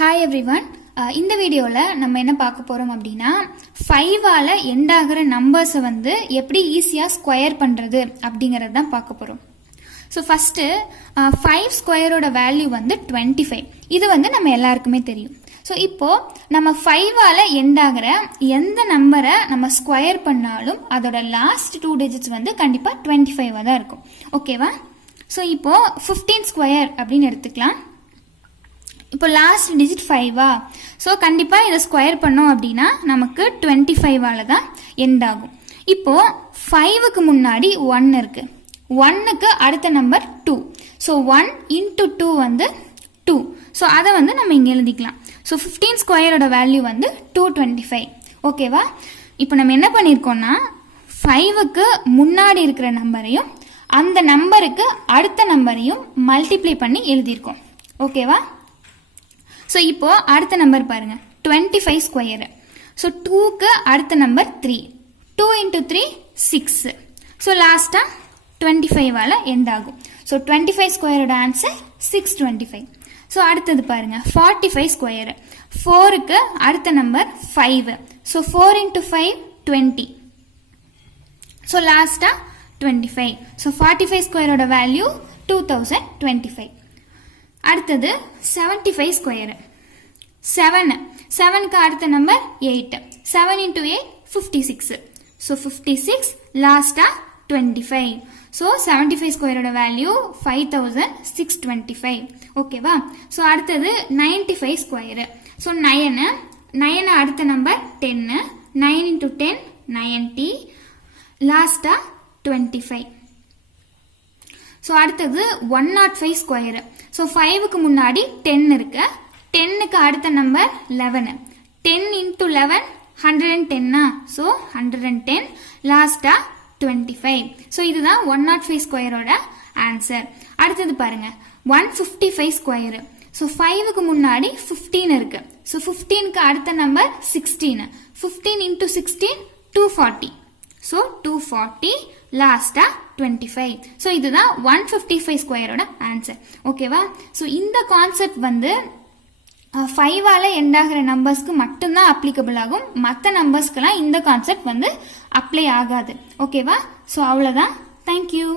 Hi everyone. இந்த வீடியோவில் நம்ம என்ன பார்க்க போகிறோம் அப்படின்னா 5ஆல் எண்ட் ஆகிற நம்பர்ஸை வந்து எப்படி ஈஸியாக ஸ்கொயர் பண்ணுறது அப்படிங்கிறது தான் பார்க்க போகிறோம். ஸோ ஃபஸ்ட்டு 5 ஸ்கொயரோட வேல்யூ வந்து 25. இது வந்து நம்ம எல்லாருக்குமே தெரியும். ஸோ இப்போது நம்ம 5ஆல் எண்ட் ஆகிற எந்த நம்பரை நம்ம ஸ்கொயர் பண்ணாலும் அதோட லாஸ்ட் 2 டிஜிட்ஸ் வந்து கண்டிப்பாக 25 தான் இருக்கும். ஓகேவா? ஸோ இப்போது 15 ஸ்கொயர் அப்படின்னு எடுத்துக்கலாம். இப்போ லாஸ்ட் டிஜிட் 5ஆ, ஸோ கண்டிப்பாக இதை ஸ்கொயர் பண்ணோம் அப்படின்னா நமக்கு 25ஆல் தான் எண்ட் ஆகும். இப்போது 5க்கு முன்னாடி 1 இருக்குது, 1க்கு அடுத்த நம்பர் 2. ஸோ 1 into 2 வந்து 2. ஸோ அதை வந்து நம்ம இங்கே எழுதிக்கலாம். ஸோ 15 ஸ்கொயரோட வேல்யூ வந்து 225. ஓகேவா? இப்போ நம்ம என்ன பண்ணியிருக்கோம்னா 5க்கு முன்னாடி இருக்கிற நம்பரையும் அந்த நம்பருக்கு அடுத்த நம்பரையும் மல்டிப்ளை பண்ணி எழுதியிருக்கோம். ஓகேவா? ஸோ இப்போது அடுத்த நம்பர் பாருங்கள், 25 ஸ்கொயரு. ஸோ 2க்கு அடுத்த நம்பர் 3. 2 into 3 6. ஸோ லாஸ்ட்டாக 25ஆல் எண்ட் ஆகும். ஸோ 25 ஸ்கொயரோட ஆன்சர் 625. ஸோ அடுத்தது பாருங்கள், 45 ஸ்கொயரு. 4க்கு அடுத்த நம்பர் 5. So 4 into 5 20. ஸோ லாஸ்ட்டாக 25. ஸோ 45 ஸ்கொயரோட வேல்யூ 2025. அடுத்தது 75 ஸ்கொயரு. 7க்கு அடுத்த நம்பர் 8. 7 into 8 56. ஸோ 56 லாஸ்ட்டாக 25. ஸோ 75 ஸ்கொயரோட வேல்யூ 5625. ஓகேவா? ஸோ அடுத்தது 95 ஸ்கொயரு. ஸோ 9 அடுத்த நம்பர் 10. 9 into 10 90. லாஸ்ட்டாக 25. ஸோ அடுத்தது 105 ஸ்கொயரு. ஸோ 5க்கு முன்னாடி 10 இருக்கு, 10க்கு அடுத்த நம்பர் 11. 10 into 11 110. ஸோ 110 லாஸ்ட்டாக 25. ஸோ இதுதான் 105 ஸ்கொயரோட ஆன்சர். அடுத்தது பாருங்க, 155 ஸ்கொயரு. ஸோ 5க்கு முன்னாடி 15 இருக்கு. ஸோ 15க்கு அடுத்த நம்பர் 16. 15 into 16 240. ஸோ 240 லாஸ்ட்டாக 25. ஸோ இதுதான் 155 ஸ்கொயரோட ஆன்சர். ஓகேவா? ஸோ இந்த கான்செப்ட் வந்து 5ஆல் எண்ட் ஆகிற நம்பர்ஸ்க்கு மட்டும்தான் அப்ளிகபிள் ஆகும். மற்ற நம்பர்ஸ்க்கெல்லாம் இந்த கான்செப்ட் வந்து அப்ளை ஆகாது. ஓகேவா? ஸோ அவ்வளோதான். தேங்க்யூ.